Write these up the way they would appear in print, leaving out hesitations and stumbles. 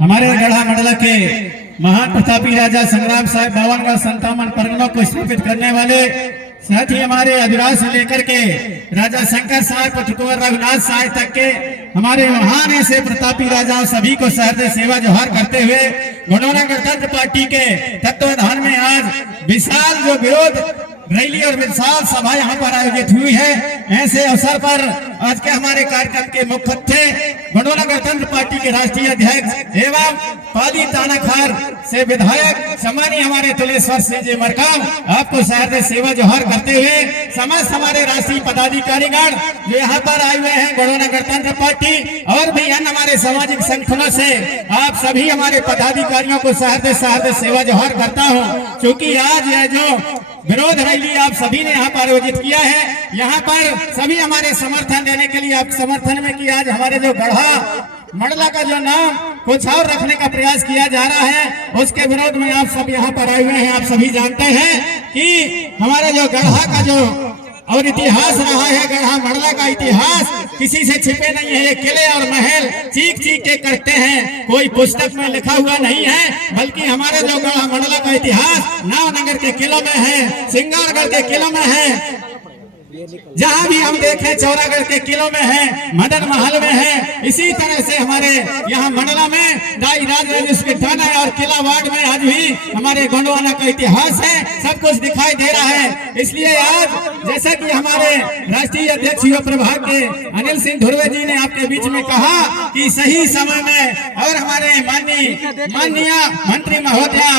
हमारे गढ़ा मंडला के महान प्रतापी राजा संग्राम साहब 52 57 परगनों को स्थापित करने वाले, साथ ही हमारे अधिराज से लेकर के राजा शंकर साहब पटकुंवर रघुनाथ साहब तक के हमारे महान ऐसे प्रतापी राजाओं सभी को सहर्ष सेवा जोहार करते हुए घोड़ौना गणतंत्र पार्टी के तत्वाधान में आज विशाल जो विरोध रैली और विशाल सभा यहाँ पर आयोजित हुई है। ऐसे अवसर पर आज के हमारे कार्यक्रम के मुख्य थे घोड़ौना गणतंत्र पार्टी के राष्ट्रीय अध्यक्ष एवं पाली तानाखार से विधायक सम्मानीय हमारे तुलेश्वर सिंह जी मरकाम, आपको सहर्ष सेवा जोहार करते हुए समस्त हमारे राष्ट्रीय पदाधिकारीगण जो यहाँ पर आए हुए हैं घोड़ौना गणतंत्र पार्टी और भी अन्य हमारे सामाजिक संगठनों से आप सभी हमारे पदाधिकारियों को सहर्ष सेवा जोहार करता हूँ। क्योंकि आज यह जो विरोध रैली आप सभी ने यहाँ पर आयोजित किया है, यहाँ पर सभी हमारे समर्थन देने के लिए आप समर्थन में कि आज हमारे जो गढ़ा मंडला का जो नाम कुछ और रखने का प्रयास किया जा रहा है, उसके विरोध में आप सब यहाँ पर आए हुए हैं। आप सभी जानते हैं कि हमारे जो गढ़ा का जो और इतिहास रहा है, गढ़ा मंडला का इतिहास किसी से छिपे नहीं है। ये किले और महल चीख चीख के करते हैं, कोई पुस्तक में लिखा हुआ नहीं है, बल्कि हमारे जो गढ़ा मंडला का इतिहास नावनगर के किलों में है, सिंगारगढ़ के किलों में है, जहां भी हम देखें चौरागढ़ के किलों में है, मदन महल में है। इसी तरह से हमारे यहाँ मंडला में दाई राज के थाना और किला वार्ड में आज भी हमारे गोंडवाना का इतिहास है, सब कुछ दिखाई दे रहा है। इसलिए आज जैसा कि हमारे राष्ट्रीय अध्यक्ष युवा प्रभाग के अनिल सिंह धुर्वे जी ने आपके बीच में कहा कि सही समय में और हमारे माननीय मंत्री महोदया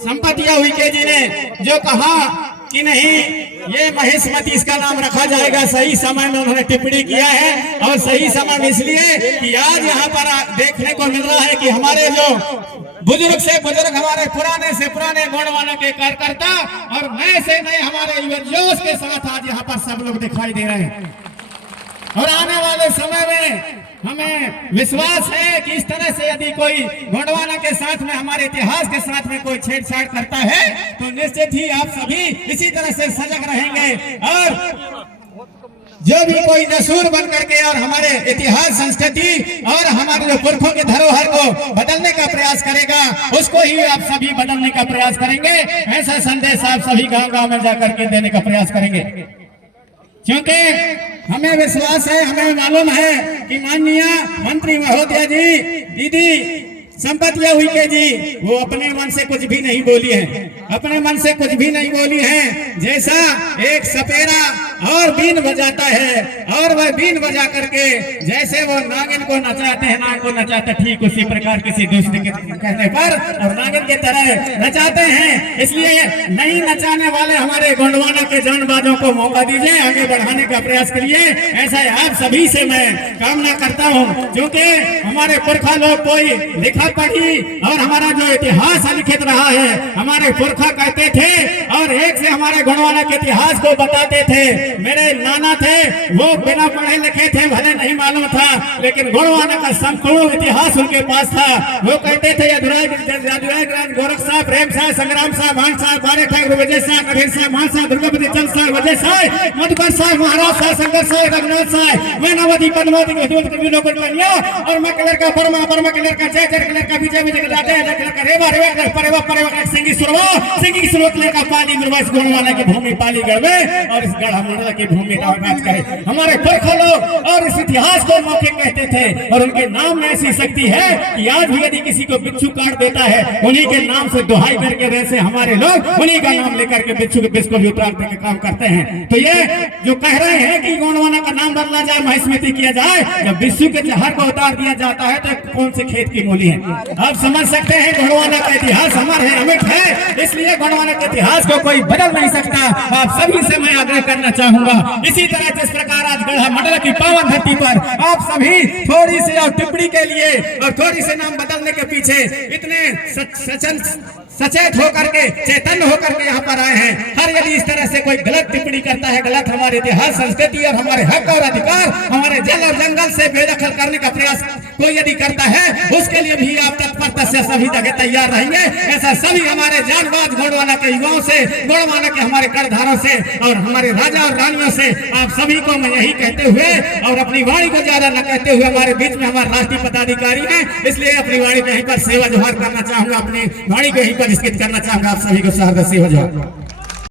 संपतिया उइके जी ने जो कहा कि नहीं ये महेशमती इसका नाम रखा जाएगा, सही समय में उन्होंने टिप्पणी किया है। और सही समय में इसलिए कि आज यहाँ पर देखने को मिल रहा है कि हमारे जो बुजुर्ग से बुजुर्ग, हमारे पुराने से पुराने गोंडवाना के कार्यकर्ता और नए से नए हमारे युवा जोश के साथ आज यहाँ पर सब लोग दिखाई दे रहे हैं। और आने वाले समय में हमें विश्वास है कि इस तरह से यदि कोई गोंडवाना के साथ में, हमारे इतिहास के साथ में कोई छेड़छाड़ करता है तो निश्चित ही आप सभी इसी तरह से सजग रहेंगे। और जो भी कोई नसूर बन करके और हमारे इतिहास, संस्कृति और हमारे जो पुरखों के धरोहर को बदलने का प्रयास करेगा, उसको ही आप सभी बदलने का प्रयास करेंगे। ऐसा संदेश आप सभी गांव गांव में जाकर के देने का प्रयास करेंगे, क्योंकि हमें विश्वास है, हमें मालूम है कि माननीय मंत्री महोदया जी, दीदी संपतिया उइके जी, वो अपने मन से कुछ भी नहीं बोली है, अपने मन से कुछ भी नहीं बोली है। जैसा एक सपेरा और बीन बजाता है और वह बीन बजा करके जैसे वो नागिन को नचाते हैं, नाग को नचाते, ठीक उसी प्रकार किसी दूसरे के कहने पर और नागिन की तरह नचाते हैं। इसलिए नहीं नचाने वाले हमारे गोंडवाना के जानबाजों को मौका दीजिए, आगे बढ़ाने का प्रयास करिए। ऐसा आप सभी से मैं कामना करता हूँ, क्योंकि हमारे पुरखा लोग कोई लिखा पढ़ी और हमारा जो इतिहास लिखित रहा है, हमारे पुरखा कहते थे और एक से हमारे गोंडवाना के इतिहास को बताते थे। मेरे नाना थे, वो बिना पढ़े लिखे थे, भले नहीं मालूम था, लेकिन गोंडवाना का संपूर्ण इतिहास उनके पास था। वो कहते थे गोरख साहब, प्रेम साहब, संग्राम साहब, मान साहब, बारे ठाकुर, विजय साहब, कबीर साहब, मान साहब, दुर्गापति चंद साहब, वजय साहब, मधुकर साहब, महाराज साहब, शंकर साहब, रघुनाथ साहब, मैनावती, पद्मावती, और मैं कलर का परमा कलर का जय कलर का विजय कलर का रेवा परेवा सिंगी सुरवा कलर का पाली गुरवास गोंडवाना की भूमि पालीगढ़ में और इस गढ़ा मंडला की भूमि का आगाज करे। हमारे पुरखा लोग और इस इतिहास को मौके कहते थे और उनके नाम में ऐसी शक्ति है कि आज भी यदि किसी को बिच्छू काट देता है, उन्हीं के नाम से दुहाई करके वैसे हमारे लोग उन्हीं का नाम लेकर के बिच्छू के बिस्को भी उतारने का काम करते हैं। तो ये जो कह रहे हैं कि गोंडवाना का नाम बदला जाए, महेशमती किया जाए, जब बिच्छू के जहर को उतार दिया जाता है तो कौन से खेत की मूली है। आप समझ सकते हैं गोंडवाना का इतिहास हमारे अमिट है, इसलिए गोंडवाना के इतिहास को कोई बदल नहीं सकता। आप सभी से मैं आग्रह करना चाहूंगा, इसी तरह जिस प्रकार आज गढ़ा मंडला की पावन धरती पर आप सभी थोड़ी सी और टिप्पणी के लिए और थोड़ी से नाम बदलने के पीछे इतने सचेत होकर के, चैतन्य होकर के यहाँ पर आए हैं। हर यदि इस तरह से कोई गलत टिप्पणी करता है, गलत हमारे इतिहास, संस्कृति और हमारे हक और अधिकार, हमारे जल और जंगल से बेदखल करने का प्रयास कोई यदि करता है उसके लिए भी आप तत्परता से सभी जगह तैयार रहेंगे। ऐसा सभी हमारे जानबाज गोंडवाना के युवाओं से, गोंडवाना के हमारे करधारों से और हमारे राजा और रानियों से आप सभी को मैं यही कहते हुए और अपनी वाणी को ज्यादा न कहते हुए, हमारे बीच में हमारे राष्ट्रीय पदाधिकारी हैं, इसलिए अपनी वाणी को यहीं पर सेवा जोहार करना चाहूंगा, अपनी वाणी को यहीं पर स्कित करना चाहूंगा। आप सभी को सहर्ष सेवा जोहार।